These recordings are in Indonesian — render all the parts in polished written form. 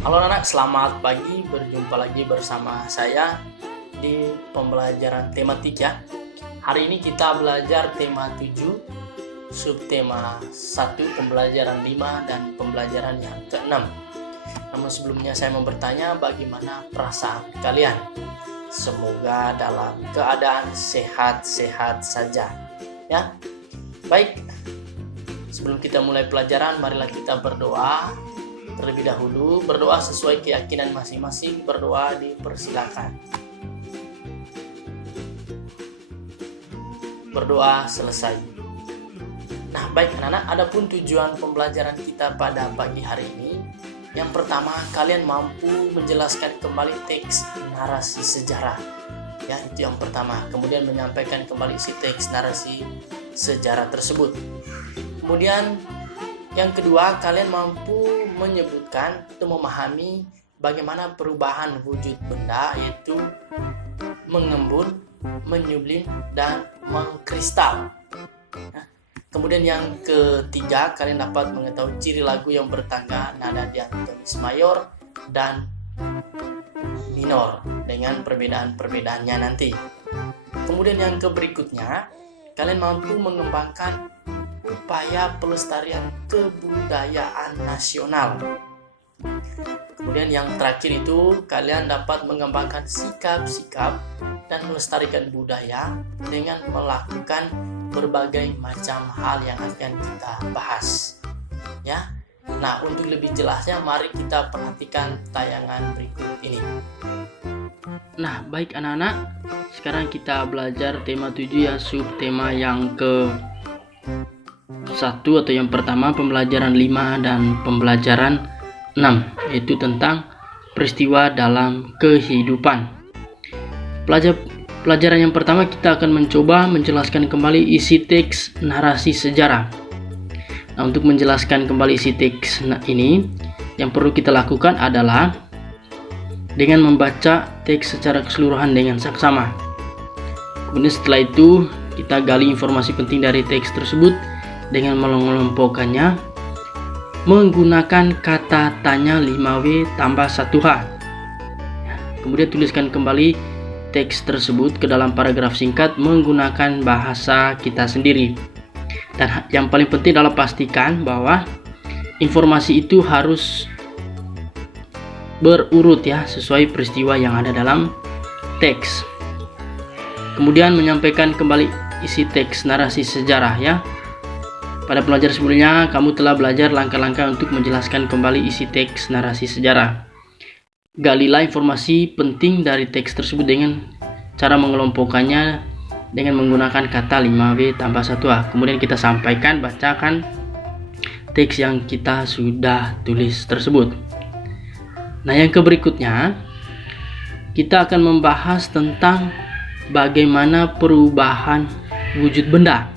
Halo anak, selamat pagi. Berjumpa lagi bersama saya di pembelajaran tematik ya. Hari ini kita belajar tema 7, subtema 1, pembelajaran 5, dan pembelajaran yang ke-6. Namun sebelumnya saya mau bertanya, bagaimana perasaan kalian? Semoga dalam keadaan sehat-sehat saja ya. Baik, sebelum kita mulai pelajaran, marilah kita berdoa. Terlebih dahulu, berdoa sesuai keyakinan masing-masing. Berdoa dipersilakan. Berdoa selesai. Nah, baik anak-anak, adapun tujuan pembelajaran kita pada pagi hari ini, yang pertama, kalian mampu menjelaskan kembali teks narasi sejarah. Ya, itu yang pertama. Kemudian menyampaikan kembali isi teks narasi sejarah tersebut. Kemudian yang kedua, kalian mampu menyebutkan atau memahami bagaimana perubahan wujud benda, yaitu mengembun, menyublim, dan mengkristal. Nah, kemudian yang ketiga, kalian dapat mengetahui ciri lagu yang bertangga nada diatonis mayor dan minor dengan perbedaan-perbedaannya nanti. Kemudian yang berikutnya, kalian mampu mengembangkan upaya pelestarian kebudayaan nasional. Kemudian yang terakhir itu, kalian dapat mengembangkan sikap-sikap dan melestarikan budaya dengan melakukan berbagai macam hal yang akan kita bahas ya. Nah, untuk lebih jelasnya mari kita perhatikan tayangan berikut ini. Nah, baik anak-anak, sekarang kita belajar tema 7 ya, subtema yang ke 1 atau yang pertama, pembelajaran 5 dan pembelajaran 6, yaitu tentang peristiwa dalam kehidupan. Pelajaran yang pertama, kita akan mencoba menjelaskan kembali isi teks narasi sejarah. Nah, untuk menjelaskan kembali isi teks ini, yang perlu kita lakukan adalah dengan membaca teks secara keseluruhan dengan saksama. Kemudian setelah itu, kita gali informasi penting dari teks tersebut dengan mengelompokkannya menggunakan kata tanya 5W tambah 1H. Kemudian tuliskan kembali teks tersebut ke dalam paragraf singkat menggunakan bahasa kita sendiri. Dan yang paling penting adalah pastikan bahwa informasi itu harus berurut ya, sesuai peristiwa yang ada dalam teks. Kemudian menyampaikan kembali isi teks narasi sejarah ya. Pada pelajaran sebelumnya, kamu telah belajar langkah-langkah untuk menjelaskan kembali isi teks narasi sejarah. Galilah informasi penting dari teks tersebut dengan cara mengelompokkannya dengan menggunakan kata 5W tambah 1H. Kemudian kita sampaikan, bacakan teks yang kita sudah tulis tersebut. Nah, yang berikutnya, kita akan membahas tentang bagaimana perubahan wujud benda.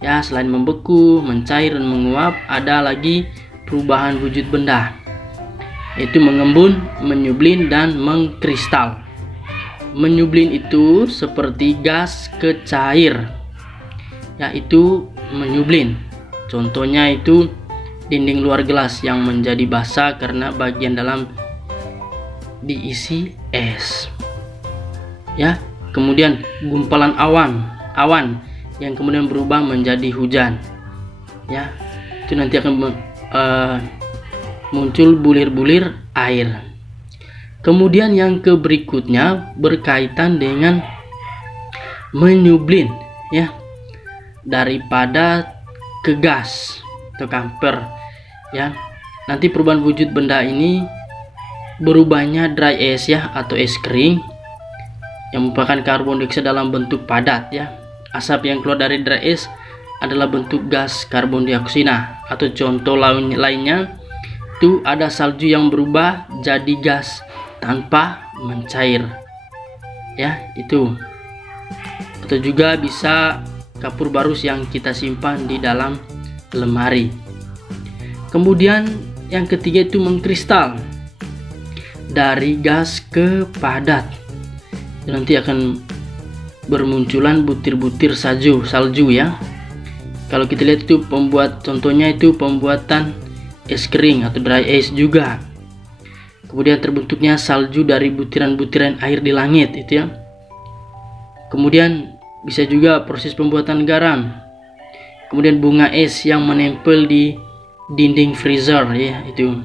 Ya, selain membeku, mencair, dan menguap, ada lagi perubahan wujud benda, yaitu mengembun, menyublin, dan mengkristal. Menyublin itu seperti gas ke cair, yaitu menyublin. Contohnya itu dinding luar gelas yang menjadi basah karena bagian dalam diisi es. Ya, kemudian gumpalan awan yang kemudian berubah menjadi hujan. Ya, itu nanti akan muncul bulir-bulir air. Kemudian yang berikutnya berkaitan dengan menyublin ya, daripada ke gas atau kamper ya. Nanti perubahan wujud benda ini berubahnya dry ice ya, atau es kering yang merupakan karbon dioksida dalam bentuk padat ya. Asap yang keluar dari dry ice adalah bentuk gas karbon dioksida. Atau contoh lainnya itu ada salju yang berubah jadi gas tanpa mencair ya, itu. Atau juga bisa kapur barus yang kita simpan di dalam lemari. Kemudian yang ketiga itu mengkristal, dari gas ke padat. Nanti akan bermunculan butir-butir salju ya. Kalau kita lihat itu contohnya itu pembuatan es kering atau dry ice juga. Kemudian terbentuknya salju dari butiran-butiran air di langit itu ya. Kemudian bisa juga proses pembuatan garam. Kemudian bunga es yang menempel di dinding freezer ya itu.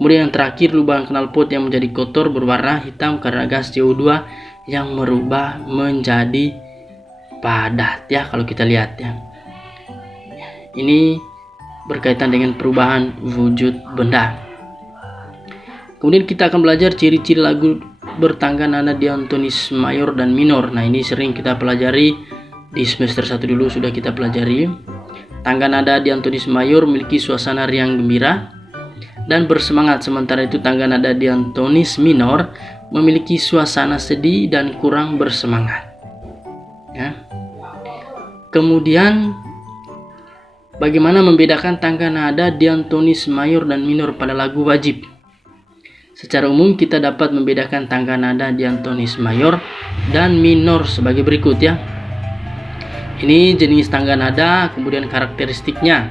Kemudian yang terakhir lubang knalpot yang menjadi kotor berwarna hitam karena gas CO2 yang merubah menjadi padat ya kalau kita lihat ya. Ini berkaitan dengan perubahan wujud benda. Kemudian kita akan belajar ciri-ciri lagu bertangga nada diatonis mayor dan minor. Nah, ini sering kita pelajari di semester 1 dulu sudah kita pelajari. Tangga nada diatonis mayor memiliki suasana riang gembira dan bersemangat, sementara itu tangga nada diatonis minor memiliki suasana sedih dan kurang bersemangat. Ya. Kemudian bagaimana membedakan tangga nada diatonis mayor dan minor pada lagu wajib? Secara umum kita dapat membedakan tangga nada diatonis mayor dan minor sebagai berikut ya. Ini jenis tangga nada, kemudian karakteristiknya.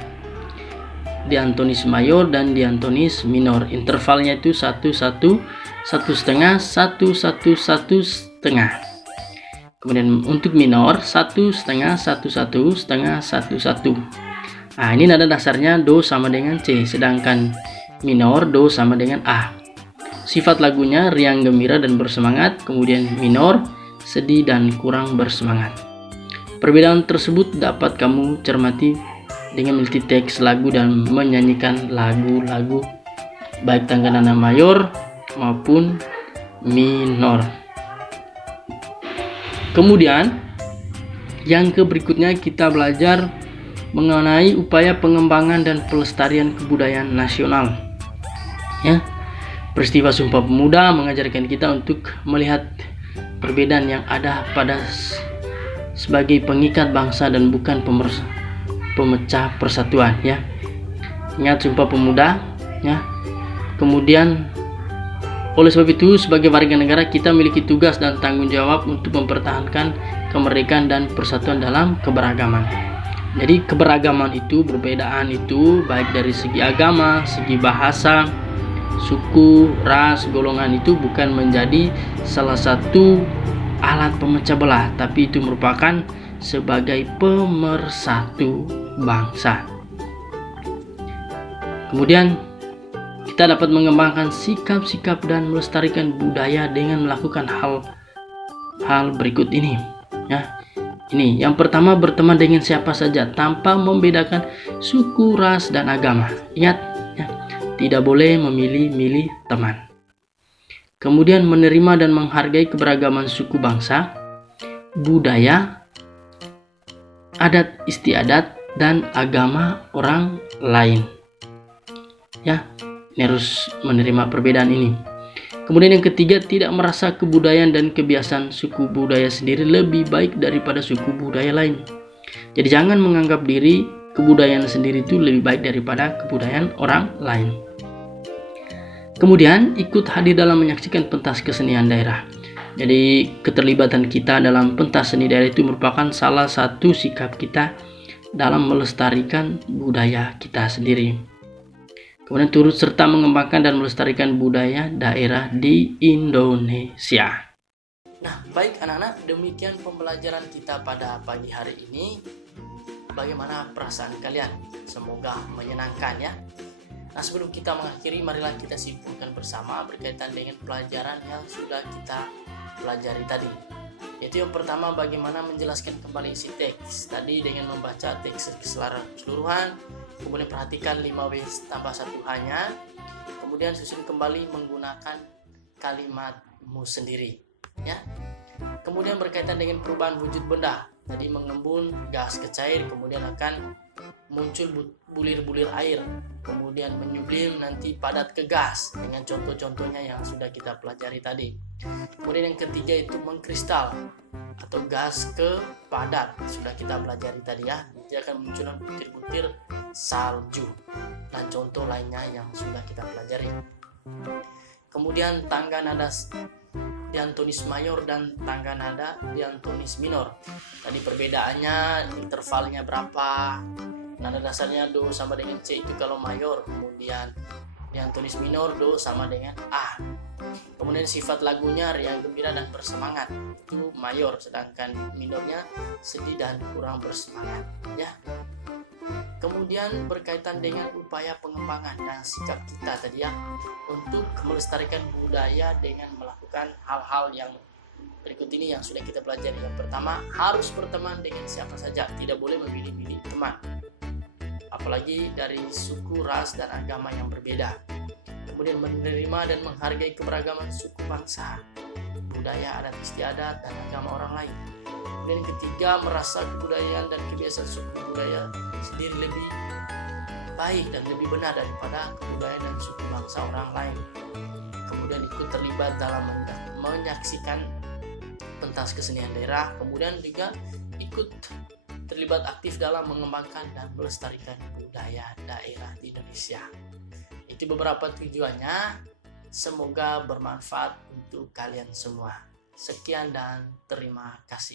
Diatonis mayor dan diatonis minor. Intervalnya itu 1 1 1 setengah 1 1 1 setengah. Kemudian untuk minor 1 setengah 1 1 setengah 1 1. Nah, ini nada dasarnya do sama dengan C, sedangkan minor do sama dengan A. Sifat lagunya riang gembira dan bersemangat, kemudian minor sedih dan kurang bersemangat. Perbedaan tersebut dapat kamu cermati dengan meneliti teks lagu dan menyanyikan lagu-lagu baik tangga nada mayor maupun minor. Kemudian yang berikutnya kita belajar mengenai upaya pengembangan dan pelestarian kebudayaan nasional. Ya. Peristiwa Sumpah Pemuda mengajarkan kita untuk melihat perbedaan yang ada pada sebagai pengikat bangsa dan bukan pemecah persatuan ya. Ingat Sumpah Pemuda ya. Kemudian oleh sebab itu sebagai warga negara kita memiliki tugas dan tanggung jawab untuk mempertahankan kemerdekaan dan persatuan dalam keberagaman. Jadi keberagaman itu, perbedaan itu baik dari segi agama, segi bahasa, suku, ras, golongan itu bukan menjadi salah satu alat pemecah belah, tapi itu merupakan sebagai pemersatu bangsa. Kemudian kita dapat mengembangkan sikap-sikap dan melestarikan budaya dengan melakukan hal berikut ini ya. Ini yang pertama, berteman dengan siapa saja tanpa membedakan suku, ras, dan agama. Ingat ya, tidak boleh memilih-milih teman. Kemudian menerima dan menghargai keberagaman suku bangsa, budaya, adat istiadat, dan agama orang lain. Ya, ini harus menerima perbedaan ini. Kemudian yang ketiga, tidak merasa kebudayaan dan kebiasaan suku budaya sendiri lebih baik daripada suku budaya lain. Jadi jangan menganggap diri kebudayaan sendiri itu lebih baik daripada kebudayaan orang lain. Kemudian ikut hadir dalam menyaksikan pentas kesenian daerah. Jadi keterlibatan kita dalam pentas seni daerah itu merupakan salah satu sikap kita dalam melestarikan budaya kita sendiri. Kemudian turut serta mengembangkan dan melestarikan budaya daerah di Indonesia. Nah, baik anak-anak, demikian pembelajaran kita pada pagi hari ini. Bagaimana perasaan kalian? Semoga menyenangkan ya. Nah, sebelum kita mengakhiri, marilah kita simpulkan bersama berkaitan dengan pelajaran yang sudah kita pelajari tadi. Yaitu yang pertama, bagaimana menjelaskan kembali isi teks. Tadi dengan membaca teks keseluruhan, kemudian perhatikan 5W tambah 1H-nya, kemudian susun kembali menggunakan kalimatmu sendiri ya. Kemudian berkaitan dengan perubahan wujud benda, jadi mengembun gas ke cair, kemudian akan muncul bulir-bulir air, kemudian menyublim nanti padat ke gas dengan contoh-contohnya yang sudah kita pelajari tadi. Kemudian yang ketiga itu mengkristal atau gas ke padat, sudah kita pelajari tadi ya. Nanti akan muncul butir-butir salju dan contoh lainnya yang sudah kita pelajari. Kemudian tangga nada diatonis mayor dan tangga nada diatonis minor. Tadi perbedaannya, intervalnya berapa, nada dasarnya do sama dengan C itu kalau mayor, kemudian yang tulis minor do sama dengan A. Kemudian sifat lagunya riang gembira dan bersemangat, itu mayor, sedangkan minornya sedih dan kurang bersemangat ya. Kemudian berkaitan dengan upaya pengembangan dan sikap kita tadi ya, untuk melestarikan budaya dengan melakukan hal-hal yang berikut ini yang sudah kita pelajari. Yang pertama, harus berteman dengan siapa saja, tidak boleh memilih-milih teman, apalagi dari suku, ras, dan agama yang berbeda. Kemudian menerima dan menghargai keberagaman suku bangsa, budaya, adat istiadat, dan agama orang lain. Kemudian yang ketiga, merasa kebudayaan dan kebiasaan suku budaya sendiri lebih baik dan lebih benar daripada kebudayaan dan suku bangsa orang lain. Kemudian ikut terlibat dalam menyaksikan pentas kesenian daerah. Kemudian juga ikut terlibat aktif dalam mengembangkan dan melestarikan budaya daerah di Indonesia. Itu beberapa tujuannya. Semoga bermanfaat untuk kalian semua. Sekian dan terima kasih.